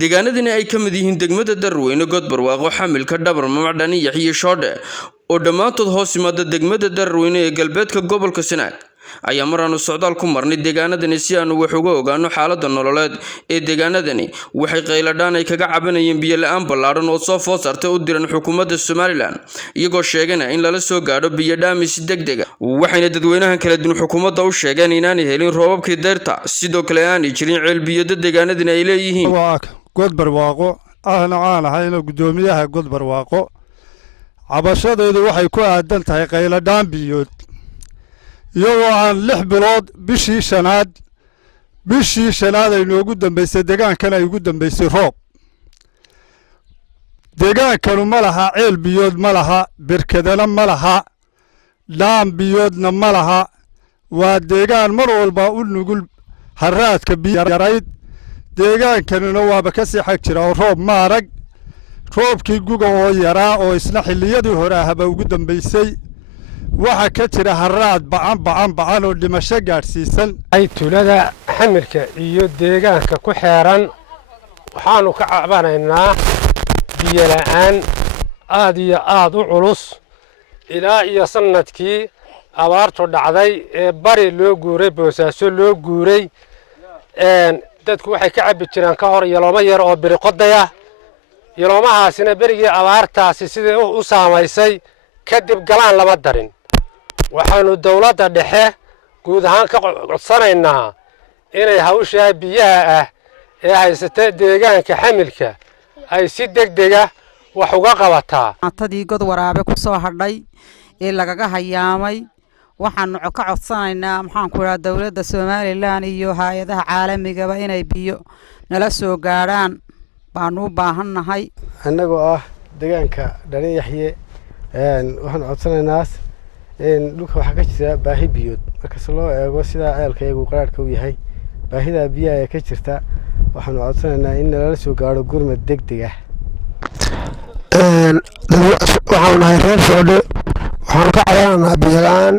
deegaanadani ay ka mid yihiin degmada Darweyne Godbarwaaqo xamilka dhabar mamacdani Yaxye Shoodhe oo dhamaantood hoos yimaada degmada Darweyne ee galbeedka gobolka Sanaag ayaa maraan socdaal ku marnay deegaanadani si aanu wax uga ogaano xaaladda nololeed ee deegaanadani waxay qayladhaan ay kaga cabanayeen biyo la'aan ballaaran oo soo food saartay u diran xukuumadda Somaliland iyagoo sheegana in lala soo gaadho biyo dhaamis degdeg ah waxayna dadweynahan kala duwan xukuumadda u sheegeen inaanay helin roobabkii deyrta sidoo kale aanay jirin ceel biyada deegaanadani ay leeyihiin Godbarwaaqo ahna aan ahayna gudoomiyaha Godbarwaaqo cabashadeedu waxay ku aadan tahay qayladhaan biyood iyagoo aan 6 bilood bishii shanaad ay noogu dambeysay deegaankan ay ugu dambeysay roob deegaankanu ma laha ceel biyood ma laha birkadana ma laha dhaan biyoodna ma laha waa deegaan mar walba u nugul haraadka biyo yarayd deegaankanuna waaba ka sii xag jira oo roob ma arag roobkii guga oo yaraa oo isna xilliyadii hore ahba ugu dambeysay waxa ka jira haraad ba'an oo dhimasho gaarsiisan ay tulada xamirka iyo deegaanka ku xeeran waxaanu ka cabanaynaa biyo la'aan aad iyo aad u culus ilaa iyo sanadkii abaartu dhacday ee bari loo guuray boosaaso loo guuray dadku waxay ka cabi jireen ka hor yalooma yar oo biriqodaya yaloomahaasina berigii abaartaasi sidii u saamaysay kadib galaan lama darin waxaanu dawladda dhexe guud ahaan ka codsanaynaa inay hawsha biyaha ah ee haysata deegaanka xamilka ay si degdeg ah wax uga qabataa tadii god waraabe ku soo hadhay ee lagaga hayaamay waxaanu ka codsanaynaa maxaan ku raad dawladda Somaliland iyo hay'adaha caalamiga inay biyo nala soo gaaraan baanu u baahannahay annagoo ah deegaanka Dhani Yaxye waxaan codsanaynaa dhulka waxa ka jira baahi biyood marka loo eego sida ceelkaygu qaraarka u yahay baahida biyaha ee ka jirta waxaan codsanaynaa in la soo gaaro gurmad degdeg ah waxaan nahay reer Shoodhe waxaan ka cabanaynaa biyo la'aan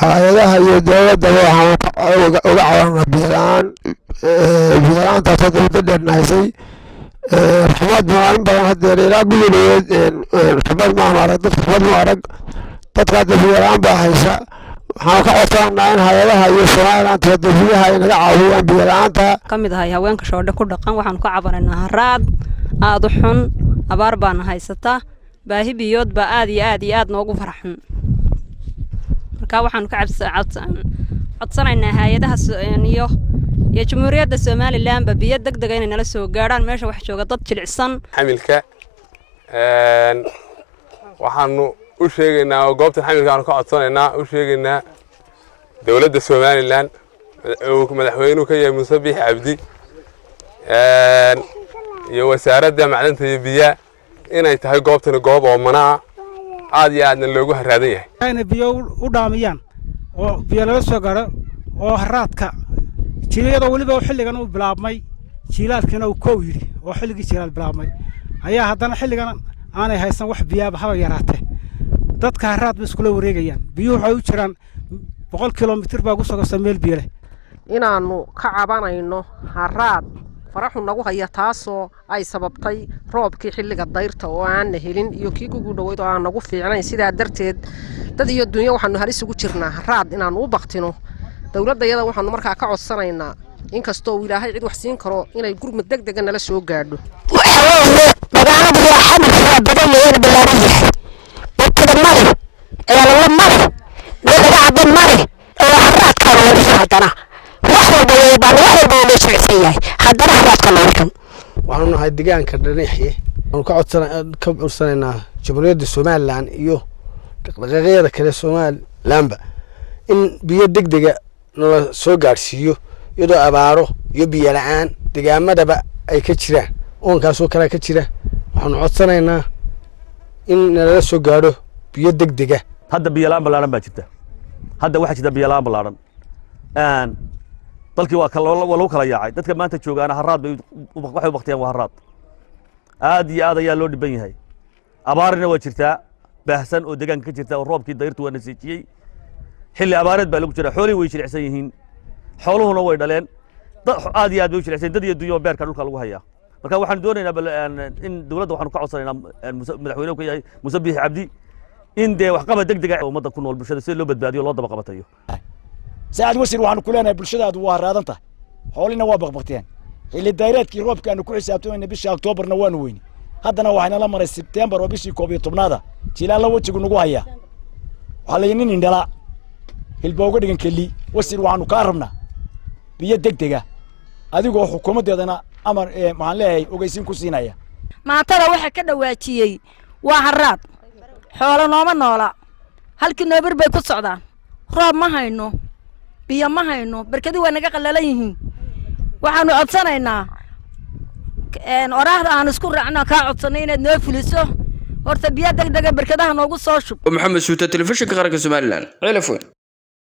hay'adaha iyo dawladda waxaan uga cabanaynaa biyo la'aantaas oo dawladda dheernaysay raxmad maalin badan hadda ilaa gudubneed raxmad ma arag dadka hadda biyo la'aan baa haysa waxaan ka codsanaynaa in hay'adaha iyo Somaliland biyaha ay naga caawiyaan biyo la'aanta kamid ah haweenka Shoodhe ku dhaqan waxaan ka cabanaynaa haraad aad u xun abaar baan haysata baahi biyood ba aad iyo aad noogu faraxan marka waxaan ka codsanaynaa hay'adaha iyo Jamhuuriyadda Somaliland ba biyo degdeg ah inay nala soo gaaraan meesha wax jooga dad jilicsan xamilka waxaanu u sheegaynaa oo goobta xamilka aan ka codsanaynaa u sheegaynaa dawladda Somaliland madaxweynuhu ka yahay Muuse Biixi Cabdi iyo wasaaradda macdanta iyo biyaha inay tahay goobtan goob oo manaa aad iyo aadna loogu haraadan yahay ayna biyo u dhaamiyaan oo biyo laga soo gaaro oo haraadka jiilada waliba xilligan uu bilaabmay jiilaalkana uu koow yiri oo xilligii jiilaal bilaabmay ayaa haddana xilligan aanay haysan wax biyaaba haba yaraatay dadka haraad bay isku wareegayaan biyuhu waxay u jiraan 100 kilomitir baa ku soo gasay meel biyo leh inaanu ka cabanayno haraad faraxu nagu haya taasoo ay sababtay roobkii xilliga dayrta oo aan helin iyo kii ugu dhaweyd oo aan nagu fiicnayn sidaa darteed dad iyo dunya waxaanu halis ugu jirnaa haraad inaanu u baqtino dawladayada waxaanu markaa ka codsanaynaa in kastoo Ilaahay cid wax siin karo inay gurmad degdeg ah nala soo gaadho magaalada waa xamilka badan yahay balaaran dadka mari ee la mari laga caban mari oo haraadka loo hadana wax walba la socodsiiyay hadana haraadka loo waxaanu nahay deegaanka Dhani Yaxye waxaan ka codsanaynaa Jamhuuriyadda Somaliland iyo dhaqdhaqaaqyada kale Somaliland in biyo degdeg ah nala soo gaarsiiyo iyadoo abaaro iyo biyo la'aan deegaamadaba ay ka jiraan oonkaas oo kale ka jira waxaan codsanaynaa in nala soo gaaro biyo degdeg ah hadda biyo la'aan ballaaran baa jirta hadda waxa jirta biyo la'aan ballaaran dalkii waa lagu kala yaacay dadka maanta joogaana haraad bay waxay u waqtiyaan waa haraad aad iyo aad ayaa loo dhiban yahay abaarina waa jirtaa baahsan oo deegaanka ka jirta oo roobkii dayrtu waa nasiijiyey xilli abaareed baa lagu jira xoolihii way jilicsan yihiin xooluhuna way dhaleen aad iyo aad bay u jilicsan dad iyo dunyo beerka dhulka lagu hayaa marka waxaan doonaynaa in dawladda waxaanu ka codsanaynaa madaxweynuhu ka yahay Muuse Biixi Cabdi in dee waxqabad degdeg ah ummadda ku nool bulshada si loo badbaadiyo loo daba qabatayo saacad wasiir waxaanu ku leenahay bulshadaadu waa raadan tahay xoolina waa baqbaqteen xilli dayreedkii roobkaanu ku xisaabtamayna bishii Oktoobarna waanu weyni haddana waxayna la maray Sebtembar oo bishii 11aad jiilaan la wajigu nagu haya waxa la yinin indhala hilba uga dhigan keli wasiir waxaanu ka rabnaa biyo degdega adigoo xukuumadeedana amar waxaan leeyahay ogeysiin ku siinaya maantada waxa ka dhawaajiyay waa haraad xoolo nooma noola halkii noobar bay ku socdaan roob ma hayno biyo ma hayno barkadi waa naga qalalan yihiin waxaanu codsanaynaa oraahda aan isku raacno ka codsanay inaad noo fuliso horta biyo degdeg barkadaha noogu soo shub Maxamed Suuta telefishinka qaranka Soomaaliland Ceelafweyn